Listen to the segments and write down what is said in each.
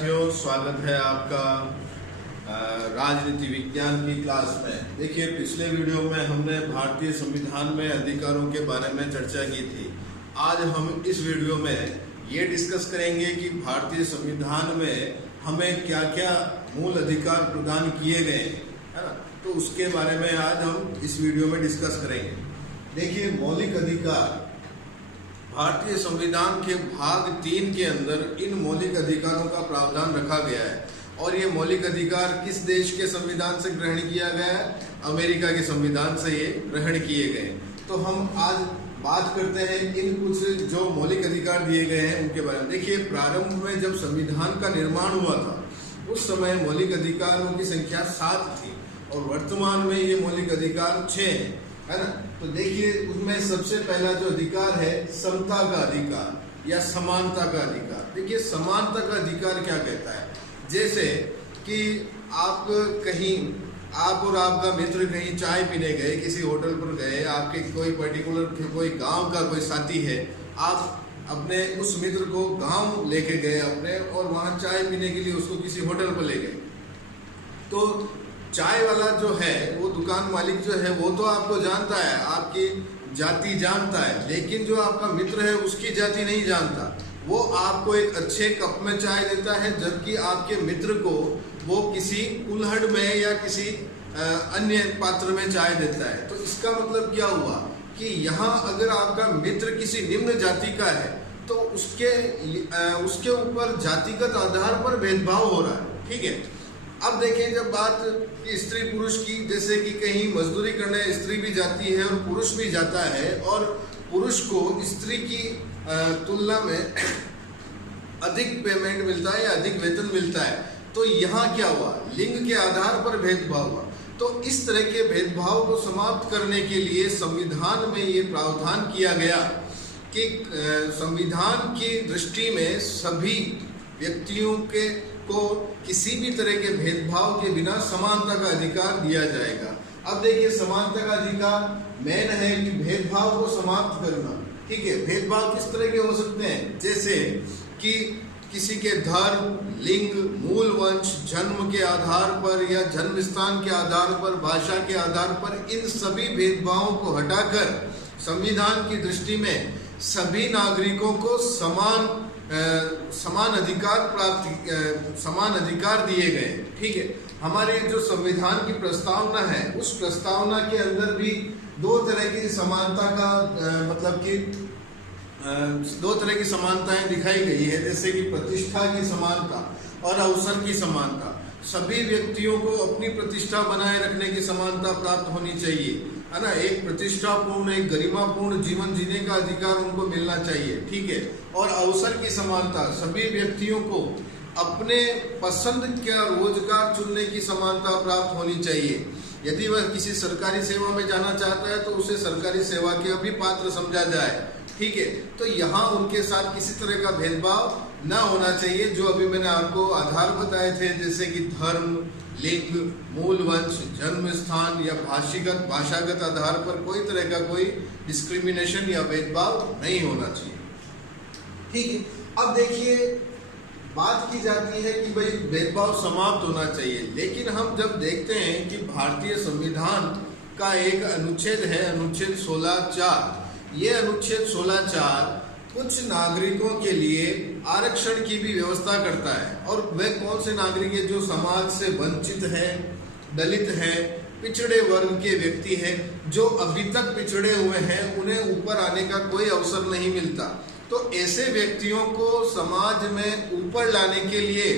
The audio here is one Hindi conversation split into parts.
विद्यार्थियों, स्वागत है आपका राजनीति विज्ञान की क्लास में। देखिए, पिछले वीडियो में हमने भारतीय संविधान में अधिकारों के बारे में चर्चा की थी। आज हम इस वीडियो में ये डिस्कस करेंगे कि भारतीय संविधान में हमें क्या क्या मूल अधिकार प्रदान किए गए हैं, है ना। तो उसके बारे में आज हम इस वीडियो में डिस्कस करेंगे। देखिए, मौलिक अधिकार भारतीय संविधान के भाग 3 के अंदर इन मौलिक अधिकारों का प्रावधान रखा गया है। और ये मौलिक अधिकार किस देश के संविधान से ग्रहण किया गया है? अमेरिका के संविधान से ये ग्रहण किए गए। तो हम आज बात करते हैं इन कुछ जो मौलिक अधिकार दिए गए हैं उनके बारे में। देखिए, प्रारंभ में जब संविधान का निर्माण हुआ था उस समय मौलिक अधिकारों की संख्या 7 थी और वर्तमान में ये मौलिक अधिकार 6 है ना। तो देखिए, उसमें सबसे पहला जो अधिकार है समता का अधिकार या समानता का अधिकार। देखिए, समानता का अधिकार क्या कहता है? जैसे कि आप और आपका मित्र कहीं चाय पीने गए, किसी होटल पर गए, आपके कोई पर्टिकुलर कोई गांव का कोई साथी है, आप अपने उस मित्र को गांव लेके गए अपने और वहां चाय पीने के लिए उसको किसी होटल पर ले गए। तो चाय वाला जो है, वो दुकान मालिक जो है, वो तो आपको जानता है, आपकी जाति जानता है, लेकिन जो आपका मित्र है उसकी जाति नहीं जानता। वो आपको एक अच्छे कप में चाय देता है, जबकि आपके मित्र को वो किसी कुल्हड़ में या किसी अन्य पात्र में चाय देता है। तो इसका मतलब क्या हुआ कि यहाँ अगर आपका मित्र किसी निम्न जाति का है तो उसके ऊपर जातिगत आधार पर भेदभाव हो रहा है। ठीक है। अब देखें, जब बात कि स्त्री पुरुष की, जैसे कि कहीं मजदूरी करने स्त्री भी जाती है और पुरुष भी जाता है और पुरुष को स्त्री की तुलना में अधिक पेमेंट मिलता है या अधिक वेतन मिलता है, तो यहाँ क्या हुआ? लिंग के आधार पर भेदभाव हुआ। तो इस तरह के भेदभाव को समाप्त करने के लिए संविधान में ये प्रावधान किया गया कि संविधान की दृष्टि में सभी व्यक्तियों को किसी भी तरह के भेदभाव के बिना समानता का अधिकार दिया जाएगा। अब देखिए, समानता का अधिकार मेन है कि भेदभाव को समाप्त करना। ठीक है। भेदभाव किस तरह के हो सकते हैं? जैसे कि किसी के धर्म, लिंग, मूल वंश, जन्म के आधार पर या जन्म स्थान के आधार पर, भाषा के आधार पर, इन सभी भेदभावों को हटाकर संविधान की दृष्टि में सभी नागरिकों को समान अधिकार दिए गए। ठीक है। हमारे जो संविधान की प्रस्तावना है, उस प्रस्तावना के अंदर भी दो तरह की समानता का दो तरह की समानताएं दिखाई गई है, जैसे कि प्रतिष्ठा की समानता और अवसर की समानता। सभी व्यक्तियों को अपनी प्रतिष्ठा बनाए रखने की समानता प्राप्त होनी चाहिए, है ना। एक प्रतिष्ठापूर्ण, एक गरिमापूर्ण जीवन जीने का अधिकार उनको मिलना चाहिए। ठीक है। और अवसर की समानता, सभी व्यक्तियों को अपने पसंद का रोजगार चुनने की समानता प्राप्त होनी चाहिए। यदि वह किसी सरकारी सेवा में जाना चाहता है तो उसे सरकारी सेवा के भी पात्र समझा जाए। ठीक है। तो यहाँ उनके साथ किसी तरह का भेदभाव न होना चाहिए। जो अभी मैंने आपको आधार बताए थे, जैसे कि धर्म, लिंग, मूल वंश, जन्म स्थान या भाषागत आधार पर कोई तरह का कोई डिस्क्रिमिनेशन या भेदभाव नहीं होना चाहिए। ठीक है। अब देखिए, बात की जाती है कि भाई भेदभाव समाप्त होना चाहिए, लेकिन हम जब देखते हैं कि भारतीय संविधान का एक अनुच्छेद है, अनुच्छेद 16(4). ये अनुच्छेद 16(4) कुछ नागरिकों के लिए आरक्षण की भी व्यवस्था करता है। और वे कौन से नागरिक है? जो समाज से वंचित है, दलित है, पिछड़े वर्ग के व्यक्ति हैं, जो अभी तक पिछड़े हुए हैं, उन्हें ऊपर आने का कोई अवसर नहीं मिलता। तो ऐसे व्यक्तियों को समाज में ऊपर लाने के लिए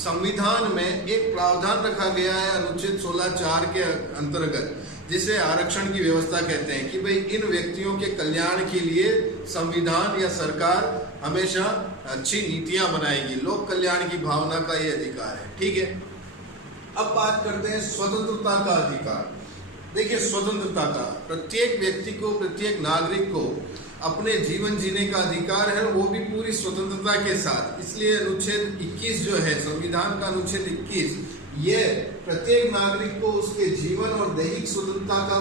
संविधान में एक प्रावधान रखा गया है अनुच्छेद 16(4) के अंतर्गत, जिसे आरक्षण की व्यवस्था कहते हैं कि भाई इन व्यक्तियों के कल्याण के लिए संविधान या सरकार हमेशा अच्छी नीतियां बनाएगी। लोक कल्याण की भावना का ये अधिकार है। ठीक है। अब बात करते हैं स्वतंत्रता का अधिकार। देखिए, स्वतंत्रता का प्रत्येक व्यक्ति को, प्रत्येक नागरिक को अपने जीवन जीने का अधिकार है, वो भी पूरी स्वतंत्रता के साथ। इसलिए अनुच्छेद 21 जो है, संविधान का अनुच्छेद 21, ये प्रत्येक नागरिक को उसके जीवन और दैहिक स्वतंत्रता का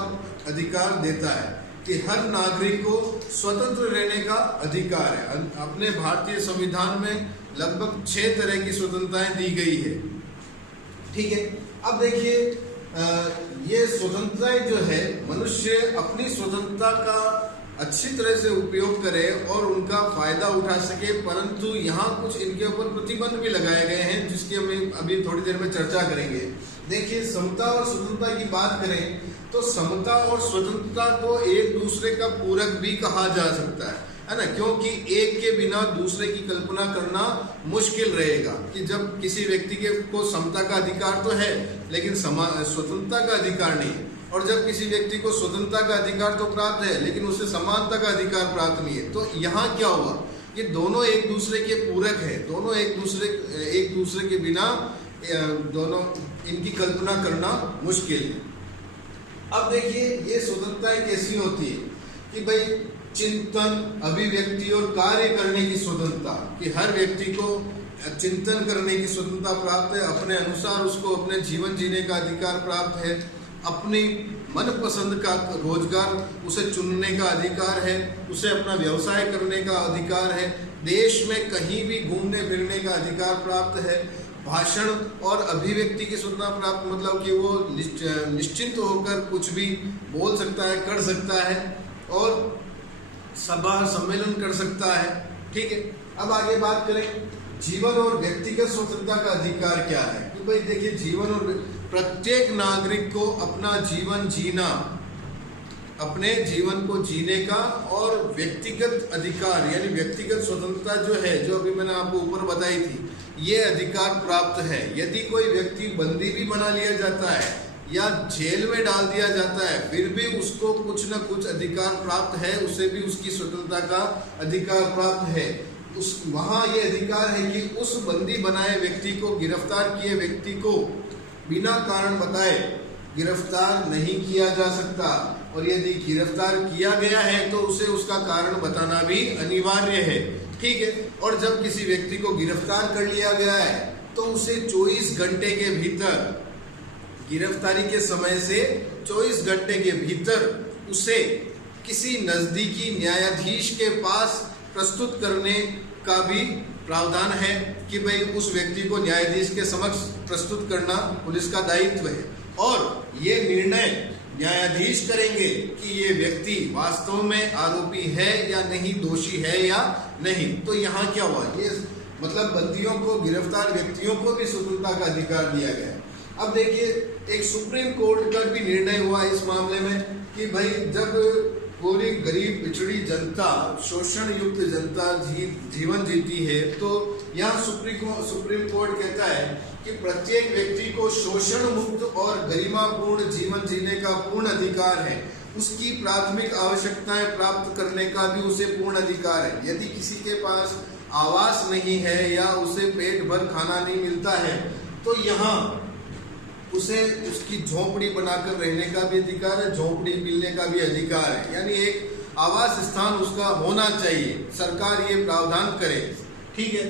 अधिकार देता है कि हर नागरिक को स्वतंत्र रहने का अधिकार है। अपने भारतीय संविधान में लगभग 6 तरह की स्वतंत्रताएं दी गई है। ठीक है, अब देखिए ये स्वतंत्रताएं जो है, मनुष्य अपनी स्वतंत्रता का अच्छी तरह से उपयोग करे और उनका फायदा उठा सके, परंतु यहाँ कुछ इनके ऊपर प्रतिबंध भी लगाए गए हैं जिसकी हम अभी थोड़ी देर में चर्चा करेंगे। देखिए, समता और स्वतंत्रता की बात करें तो समता और स्वतंत्रता को एक दूसरे का पूरक भी कहा जा सकता है ना, क्योंकि एक के बिना दूसरे की कल्पना करना मुश्किल रहेगा। कि जब किसी व्यक्ति को समता का अधिकार तो है लेकिन स्वतंत्रता का अधिकार नहीं है, और जब किसी व्यक्ति को स्वतंत्रता का अधिकार तो प्राप्त है लेकिन उसे समानता का अधिकार प्राप्त नहीं है, तो यहाँ क्या हुआ कि दोनों एक दूसरे के पूरक है, दोनों एक दूसरे के बिना दोनों इनकी कल्पना करना मुश्किल है। अब देखिए, ये स्वतंत्रताएं कैसी होती है कि भाई चिंतन, अभिव्यक्ति और कार्य करने की स्वतंत्रता, कि हर व्यक्ति को चिंतन करने की स्वतंत्रता प्राप्त है, अपने अनुसार उसको अपने जीवन जीने का अधिकार प्राप्त है, अपनी मनपसंद का रोजगार उसे चुनने का अधिकार है, उसे अपना व्यवसाय करने का अधिकार है, देश में कहीं भी घूमने फिरने का अधिकार प्राप्त है, भाषण और अभिव्यक्ति की स्वतंत्रता प्राप्त, मतलब कि वो निश्चिंत होकर कुछ भी बोल सकता है, कर सकता है और सभा सम्मेलन कर सकता है। ठीक है, अब आगे बात करें जीवन और व्यक्तिगत स्वतंत्रता का अधिकार क्या है। कि भाई देखिए, जीवन और प्रत्येक नागरिक को अपना जीवन जीना, अपने जीवन को जीने का और व्यक्तिगत अधिकार यानी व्यक्तिगत स्वतंत्रता जो है, जो अभी मैंने आपको ऊपर बताई थी, ये अधिकार प्राप्त है। यदि कोई व्यक्ति बंदी भी बना लिया जाता है या जेल में डाल दिया जाता है, फिर भी उसको कुछ न कुछ अधिकार प्राप्त है, उसे भी उसकी स्वतंत्रता का अधिकार प्राप्त है। वहाँ ये अधिकार है कि उस बंदी बनाए व्यक्ति को, गिरफ्तार किए व्यक्ति को बिना कारण बताए गिरफ्तार नहीं किया जा सकता, और यदि गिरफ्तार किया गया है तो उसे उसका कारण बताना भी अनिवार्य है। ठीक है, और जब किसी व्यक्ति को गिरफ्तार कर लिया गया है तो उसे 24 घंटे के भीतर, गिरफ्तारी के समय से 24 घंटे के भीतर उसे किसी नजदीकी न्यायाधीश के पास प्रस्तुत करने का भी प्रावधान है कि भाई उस व्यक्ति को न्यायाधीश के समक्ष प्रस्तुत करना पुलिस का दायित्व है, और ये निर्णय न्यायाधीश करेंगे कि ये व्यक्ति वास्तव में आरोपी है या नहीं, दोषी है या नहीं। तो यहाँ क्या हुआ, ये मतलब बंदियों को, गिरफ्तार व्यक्तियों को भी स्वतंत्रता का अधिकार दिया गया है। अब देखिए, एक सुप्रीम कोर्ट का भी निर्णय हुआ इस मामले में कि भाई जब पूरी गरीब पिछड़ी जनता, शोषण युक्त जनता जीवन जीती है, तो यहाँ सुप्रीम कोर्ट कहता है कि प्रत्येक व्यक्ति को शोषण मुक्त और गरिमापूर्ण जीवन जीने का पूर्ण अधिकार है, उसकी प्राथमिक आवश्यकताएं प्राप्त करने का भी उसे पूर्ण अधिकार है। यदि किसी के पास आवास नहीं है या उसे पेट भर खाना नहीं मिलता है, तो यहाँ उसे उसकी झोपड़ी बनाकर रहने का भी अधिकार है, झोपड़ी मिलने का भी अधिकार है, यानी एक आवास स्थान उसका होना चाहिए। सरकार ये प्रावधान करे। ठीक है,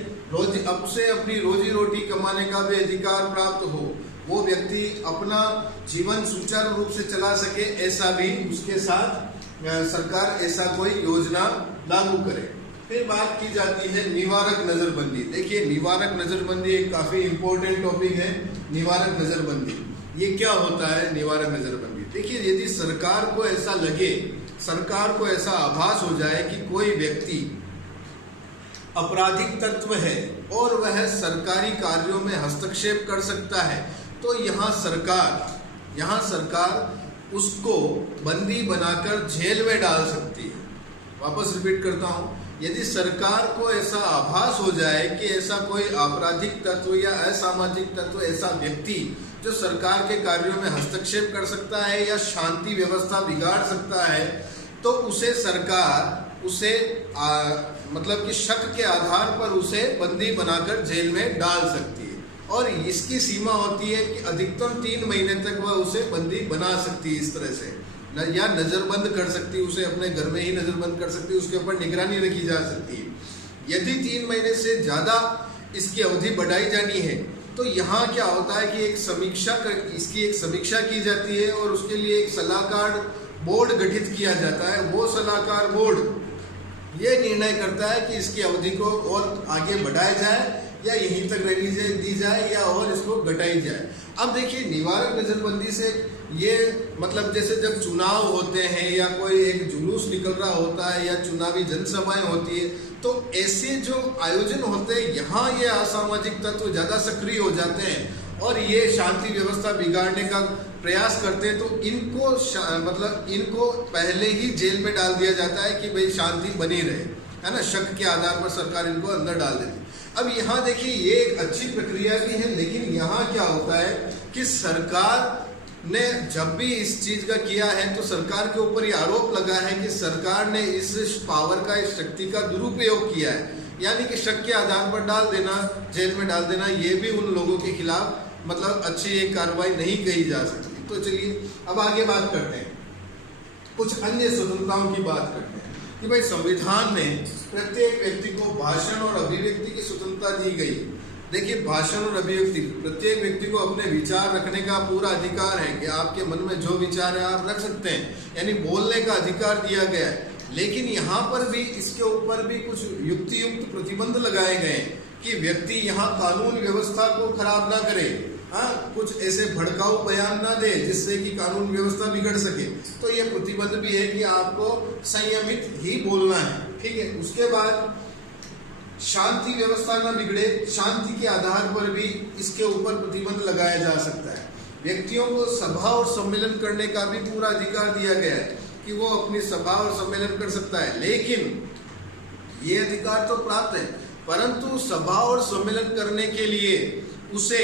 अब से अपनी रोजी रोटी कमाने का भी अधिकार प्राप्त हो, वो व्यक्ति अपना जीवन सुचारू रूप से चला सके, ऐसा भी उसके साथ सरकार ऐसा कोई योजना लागू करे। फिर बात की जाती है निवारक नजरबंदी। देखिए, निवारक नजरबंदी एक काफी इंपॉर्टेंट टॉपिक है। निवारक नजरबंदी ये क्या होता है? निवारक नजरबंदी, देखिए, यदि सरकार को ऐसा लगे, सरकार को ऐसा आभास हो जाए कि कोई व्यक्ति अपराधिक तत्व है और वह सरकारी कार्यों में हस्तक्षेप कर सकता है, तो यहाँ सरकार उसको बंदी बनाकर जेल में डाल सकती है। वापस रिपीट करता हूँ, यदि सरकार को ऐसा आभास हो जाए कि ऐसा कोई आपराधिक तत्व या असामाजिक तत्व, ऐसा व्यक्ति जो सरकार के कार्यों में हस्तक्षेप कर सकता है या शांति व्यवस्था बिगाड़ सकता है, तो उसे सरकार मतलब कि शक के आधार पर उसे बंदी बनाकर जेल में डाल सकती है। और इसकी सीमा होती है कि अधिकतम 3 महीने तक वह उसे बंदी बना सकती है, इस तरह से, या नजरबंद कर सकती है, उसे अपने घर में ही नजरबंद कर सकती है, उसके ऊपर निगरानी रखी जा सकती है। यदि 3 महीने से ज्यादा इसकी अवधि बढ़ाई जानी है, तो यहाँ क्या होता है कि इसकी एक समीक्षा की जाती है और उसके लिए एक सलाहकार बोर्ड गठित किया जाता है। वो सलाहकार बोर्ड ये निर्णय करता है कि इसकी अवधि को और आगे बढ़ाया जाए या यहीं तक रहने दी जाए या और इसको घटाई जाए। अब देखिए, निवारक नजरबंदी से ये मतलब जैसे जब चुनाव होते हैं या कोई एक जुलूस निकल रहा होता है या चुनावी जनसभाएं होती है, तो ऐसे जो आयोजन होते हैं यहाँ ये असामाजिक तत्व ज़्यादा सक्रिय हो जाते हैं और ये शांति व्यवस्था बिगाड़ने का प्रयास करते हैं। तो इनको मतलब इनको पहले ही जेल में डाल दिया जाता है कि भाई शांति बनी रहे, है ना। शक के आधार पर सरकार इनको अंदर डाल देती है। अब यहाँ देखिए, ये एक अच्छी प्रक्रिया भी है, लेकिन यहाँ क्या होता है कि सरकार ने जब भी इस चीज का किया है तो सरकार के ऊपर ये आरोप लगा है कि सरकार ने इस पावर का, इस शक्ति का दुरुपयोग किया है, यानी कि शक के आधार पर डाल देना, जेल में डाल देना, ये भी उन लोगों के खिलाफ मतलब अच्छी एक कार्रवाई नहीं कही जा सकती। तो चलिए अब आगे बात करते हैं, कुछ अन्य स्वतंत्रताओं की बात करते हैं कि भाई संविधान में प्रत्येक व्यक्ति को भाषण और अभिव्यक्ति की स्वतंत्रता दी गई। देखिए, भाषण और अभिव्यक्ति, प्रत्येक व्यक्ति को अपने विचार रखने का पूरा अधिकार है कि आपके मन में जो विचार है आप रख सकते हैं, यानी बोलने का अधिकार दिया गया है। लेकिन यहाँ पर भी इसके ऊपर भी कुछ युक्तियुक्त प्रतिबंध लगाए गए कि व्यक्ति यहाँ कानून व्यवस्था को खराब ना करे, हाँ, कुछ ऐसे भड़काऊ बयान ना दे जिससे कि कानून व्यवस्था बिगड़ सके। तो ये प्रतिबंध भी है कि आपको संयमित ही बोलना है, ठीक है। उसके बाद शांति व्यवस्था न बिगड़े, शांति के आधार पर भी इसके ऊपर प्रतिबंध लगाया जा सकता है। व्यक्तियों को सभा और सम्मेलन करने का भी पूरा अधिकार दिया गया है कि वो अपनी सभा और सम्मेलन कर सकता है, लेकिन ये अधिकार तो प्राप्त है, परंतु सभा और सम्मेलन करने के लिए उसे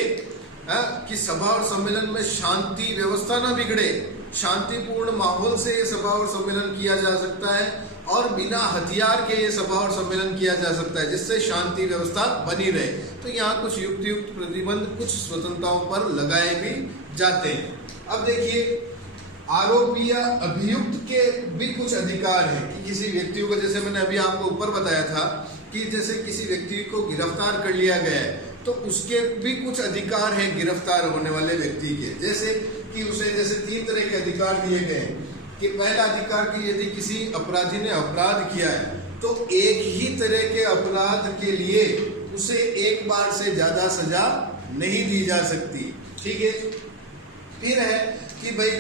कि सभा और सम्मेलन में शांति व्यवस्था न बिगड़े, शांतिपूर्ण माहौल से ये सभा और सम्मेलन किया जा सकता है और बिना हथियार के ये सभा और सम्मेलन किया जा सकता है जिससे शांति व्यवस्था बनी रहे। तो यहाँ कुछ युक्त प्रतिबंध कुछ स्वतंत्रताओं पर लगाए भी जाते हैं। अब देखिए, आरोपी या अभियुक्त के भी कुछ अधिकार हैं कि किसी व्यक्ति को, जैसे मैंने अभी आपको ऊपर बताया था कि जैसे किसी व्यक्ति को गिरफ्तार कर लिया गया है तो उसके भी कुछ अधिकार हैं गिरफ्तार होने वाले व्यक्ति के, जैसे कि उसे जैसे 3 तरह के अधिकार दिए गए हैं कि पहला अधिकार कि यदि किसी अपराधी ने अपराध किया है तो एक ही तरह के अपराध के लिए उसे एक बार से ज्यादा सजा नहीं दी जा सकती, ठीक है। फिर है कि भाई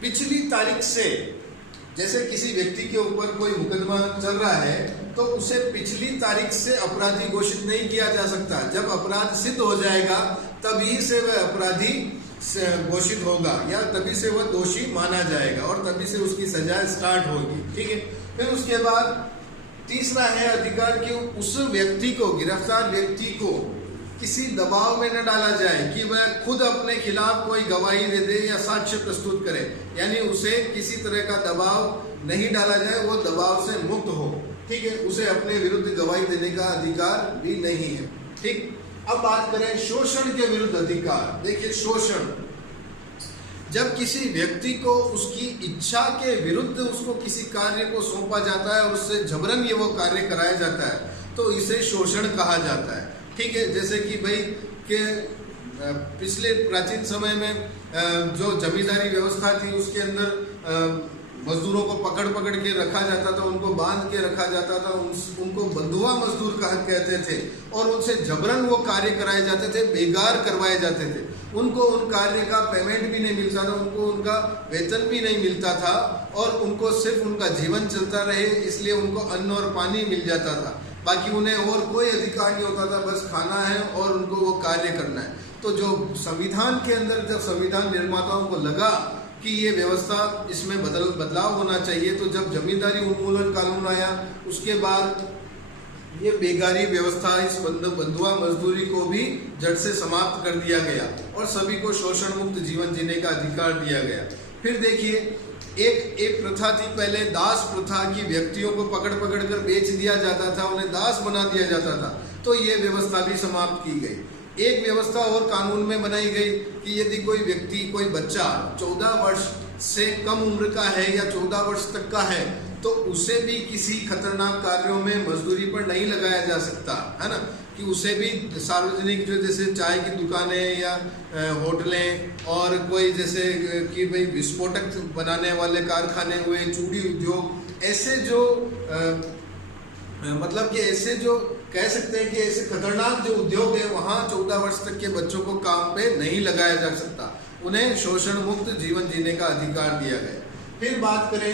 पिछली तारीख से, जैसे किसी व्यक्ति के ऊपर कोई मुकदमा चल रहा है तो उसे पिछली तारीख से अपराधी घोषित नहीं किया जा सकता। जब अपराध सिद्ध हो जाएगा तभी से वह अपराधी घोषित होगा या तभी से वह दोषी माना जाएगा और तभी से उसकी सजा स्टार्ट होगी, ठीक है। फिर उसके बाद तीसरा है अधिकार कि उस व्यक्ति को, गिरफ्तार व्यक्ति को किसी दबाव में न डाला जाए कि वह खुद अपने खिलाफ कोई गवाही दे दे या साक्ष्य प्रस्तुत करे, यानी उसे किसी तरह का दबाव नहीं डाला जाए, वो दबाव से मुक्त हो, ठीक है। उसे अपने विरुद्ध गवाही देने का अधिकार भी नहीं है, ठीक। अब बात करें शोषण के विरुद्ध अधिकार। देखिए, शोषण, जब किसी व्यक्ति को उसकी इच्छा के विरुद्ध उसको किसी कार्य को सौंपा जाता है और उससे जबरन ये वो कार्य कराया जाता है तो इसे शोषण कहा जाता है, ठीक है। जैसे कि भाई के पिछले प्राचीन समय में जो जमींदारी व्यवस्था थी उसके अंदर मजदूरों को पकड़ पकड़ के रखा जाता था, उनको बांध के रखा जाता था, उनको बंधुआ मजदूर कहते थे और उनसे जबरन वो कार्य कराए जाते थे, बेगार करवाए जाते थे। उनको उन कार्य का पेमेंट भी नहीं मिलता था, उनको उनका वेतन भी नहीं मिलता था और उनको सिर्फ उनका जीवन चलता रहे इसलिए उनको अन्न और पानी मिल जाता था, बाकी उन्हें और कोई अधिकार नहीं होता था, बस खाना है और उनको वो कार्य करना है। तो जो संविधान के अंदर जब संविधान निर्माताओं को लगा कि ये व्यवस्था, इसमें बदलाव होना चाहिए, तो जब जमींदारी उन्मूलन कानून आया उसके बाद ये बेगारी व्यवस्था, इस बंधुआ मजदूरी को भी जड़ से समाप्त कर दिया गया और सभी को शोषण मुक्त जीवन जीने का अधिकार दिया गया। फिर देखिए, एक प्रथा थी पहले, दास प्रथा की, व्यक्तियों को पकड़ पकड़ कर बेच दिया जाता था, उन्हें दास बना दिया जाता था, तो ये व्यवस्था भी समाप्त की गई। एक व्यवस्था और कानून में बनाई गई कि यदि कोई व्यक्ति, कोई बच्चा 14 वर्ष से कम उम्र का है या 14 वर्ष तक का है तो उसे भी किसी खतरनाक कार्यों में मजदूरी पर नहीं लगाया जा सकता, है ना, कि उसे भी सार्वजनिक जो जैसे चाय की दुकानें या होटलें और कोई जैसे कि भाई विस्फोटक बनाने वाले कारखाने हुए, चूड़ी उद्योग, ऐसे जो मतलब कि ऐसे जो कह सकते हैं कि ऐसे खतरनाक जो उद्योग है वहाँ 14 वर्ष तक के बच्चों को काम पे नहीं लगाया जा सकता, उन्हें शोषण मुक्त जीवन जीने का अधिकार दिया गया। फिर बात करें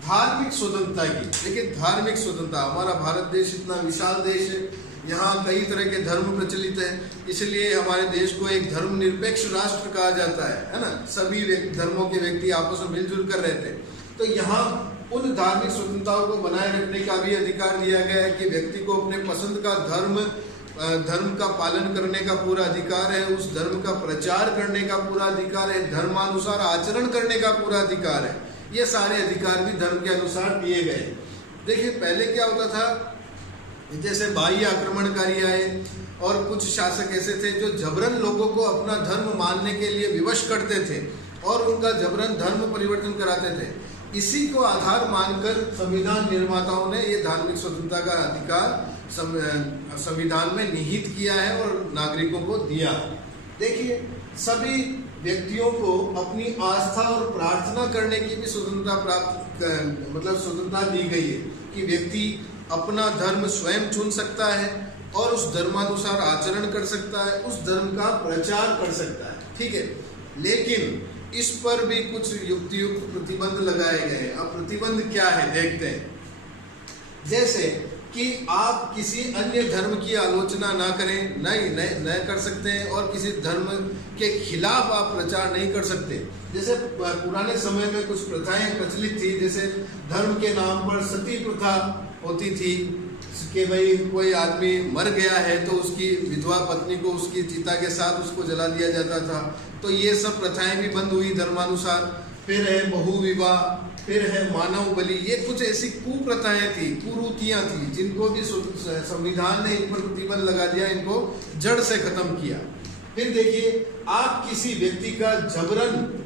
धार्मिक स्वतंत्रता की। देखिए धार्मिक स्वतंत्रता, हमारा भारत देश इतना विशाल देश है, यहाँ कई तरह के धर्म प्रचलित है, इसलिए हमारे देश को एक धर्मनिरपेक्ष राष्ट्र कहा जाता है ना। सभी धर्मों के व्यक्ति आपस में मिलजुल कर रहते हैं। तो यहाँ उन धार्मिक स्वतंत्रताओं को बनाए रखने का भी अधिकार दिया गया है कि व्यक्ति को अपने पसंद का धर्म का पालन करने का पूरा अधिकार है, उस धर्म का प्रचार करने का पूरा अधिकार है, धर्मानुसार आचरण करने का पूरा अधिकार है। ये सारे अधिकार भी धर्म के अनुसार दिए गए। देखिए पहले क्या होता था, जैसे बाह्य आक्रमणकारी आए और कुछ शासक ऐसे थे जो जबरन लोगों को अपना धर्म मानने के लिए विवश करते थे और उनका जबरन धर्म परिवर्तन कराते थे। इसी को आधार मानकर संविधान निर्माताओं ने ये धार्मिक स्वतंत्रता का अधिकार संविधान में निहित किया है और नागरिकों को दिया। देखिए सभी व्यक्तियों को अपनी आस्था और प्रार्थना करने की भी स्वतंत्रता स्वतंत्रता दी गई है कि व्यक्ति अपना धर्म स्वयं चुन सकता है और उस धर्मानुसार आचरण कर सकता है, उस धर्म का प्रचार कर सकता है, ठीक है। लेकिन इस पर भी कुछ युक्त प्रतिबंध लगाए गए हैं। अब प्रतिबंध क्या है देखते हैं। जैसे कि आप किसी अन्य धर्म की आलोचना ना करें, नहीं कर सकते हैं, और किसी धर्म के खिलाफ आप प्रचार नहीं कर सकते। जैसे पुराने समय में कुछ प्रथाएं प्रचलित थी, जैसे धर्म के नाम पर सती प्रथा होती थी कि भाई कोई आदमी मर गया है तो उसकी विधवा पत्नी को उसकी चिता के साथ उसको जला दिया जाता था। तो ये सब प्रथाएं भी बंद हुई धर्मानुसार। फिर है बहु विवाह, फिर है मानव बलि, ये कुछ ऐसी कुप्रथाएं थी, कुरीतियां थी, जिनको भी संविधान ने इन पर प्रतिबंध लगा दिया, इनको जड़ से खत्म किया। फिर देखिए आप किसी व्यक्ति का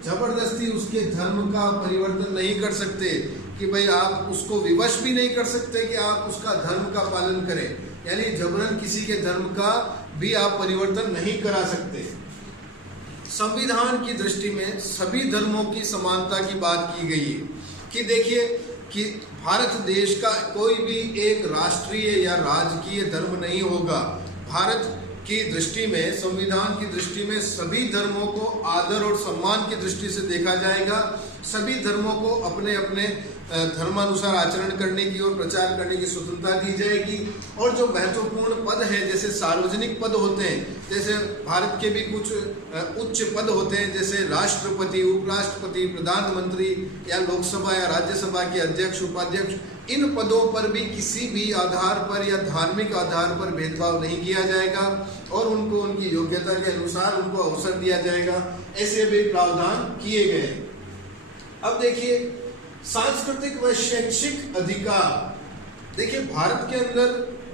जबरदस्ती उसके धर्म का परिवर्तन नहीं कर सकते कि भाई आप उसको विवश भी नहीं कर सकते कि आप उसका धर्म का पालन करें, यानी जबरन किसी के धर्म का भी आप परिवर्तन नहीं करा सकते। संविधान की दृष्टि में सभी धर्मों की समानता की बात की गई है कि देखिए कि भारत देश का कोई भी एक राष्ट्रीय या राजकीय धर्म नहीं होगा। भारत की दृष्टि में, संविधान की दृष्टि में सभी धर्मों को आदर और सम्मान की दृष्टि से देखा जाएगा। सभी धर्मों को अपने अपने धर्मानुसार आचरण करने की और प्रचार करने की स्वतंत्रता दी जाएगी। और जो महत्वपूर्ण पद है, जैसे सार्वजनिक पद होते हैं, जैसे भारत के भी कुछ उच्च पद होते हैं, जैसे राष्ट्रपति, उपराष्ट्रपति, प्रधानमंत्री या लोकसभा या राज्यसभा के अध्यक्ष, उपाध्यक्ष, इन पदों पर भी किसी भी आधार पर या धार्मिक आधार पर भेदभाव नहीं किया जाएगा और उनको उनकी योग्यता के अनुसार उनको अवसर दिया जाएगा। ऐसे भी प्रावधान किए गए। अब देखिए सांस्कृतिक व शैक्षिक अधिकार। देखिए भारत के अंदर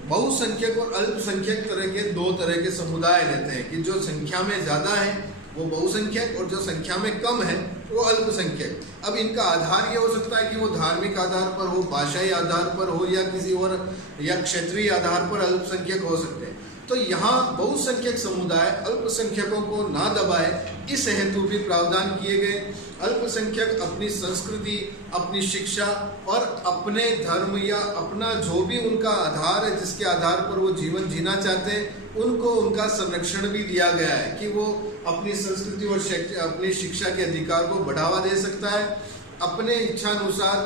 बहुसंख्यक और अल्पसंख्यक तरह के दो तरह के समुदाय रहते हैं कि जो संख्या में ज्यादा है वो बहुसंख्यक और जो संख्या में कम है वो अल्पसंख्यक। अब इनका आधार ये हो सकता है कि वो धार्मिक आधार पर हो, भाषाई आधार पर हो या किसी और या क्षेत्रीय आधार पर अल्पसंख्यक हो सकते हैं। तो यहाँ बहुसंख्यक समुदाय अल्पसंख्यकों को ना दबाए, इस हेतु भी प्रावधान किए गए। अल्पसंख्यक अपनी संस्कृति, अपनी शिक्षा और अपने धर्म या अपना जो भी उनका आधार है, जिसके आधार पर वो जीवन जीना चाहते हैं, उनको उनका संरक्षण भी दिया गया है कि वो अपनी संस्कृति और अपनी शिक्षा के अधिकार को बढ़ावा दे सकता है, अपने इच्छानुसार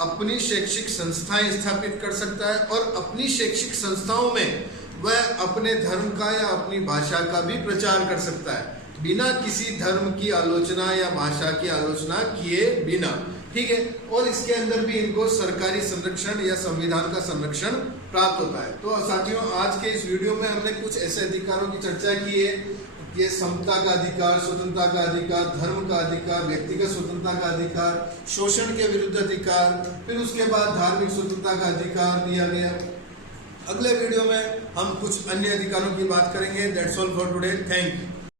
अपनी शैक्षिक संस्थाएं स्थापित कर सकता है और अपनी शैक्षिक संस्थाओं में वह अपने धर्म का या अपनी भाषा का भी प्रचार कर सकता है, बिना किसी धर्म की आलोचना या भाषा की आलोचना किए बिना, ठीक है। और इसके अंदर भी इनको सरकारी संरक्षण या संविधान का संरक्षण प्राप्त होता है। तो साथियों, आज के इस वीडियो में हमने कुछ ऐसे अधिकारों की चर्चा की है, ये समता का अधिकार, स्वतंत्रता का अधिकार, धर्म का अधिकार, व्यक्तिगत स्वतंत्रता का अधिकार, शोषण के विरुद्ध अधिकार, फिर उसके बाद धार्मिक स्वतंत्रता का अधिकार दिया गया। अगले वीडियो में हम कुछ अन्य अधिकारों की बात करेंगे। That's all for today, thank you.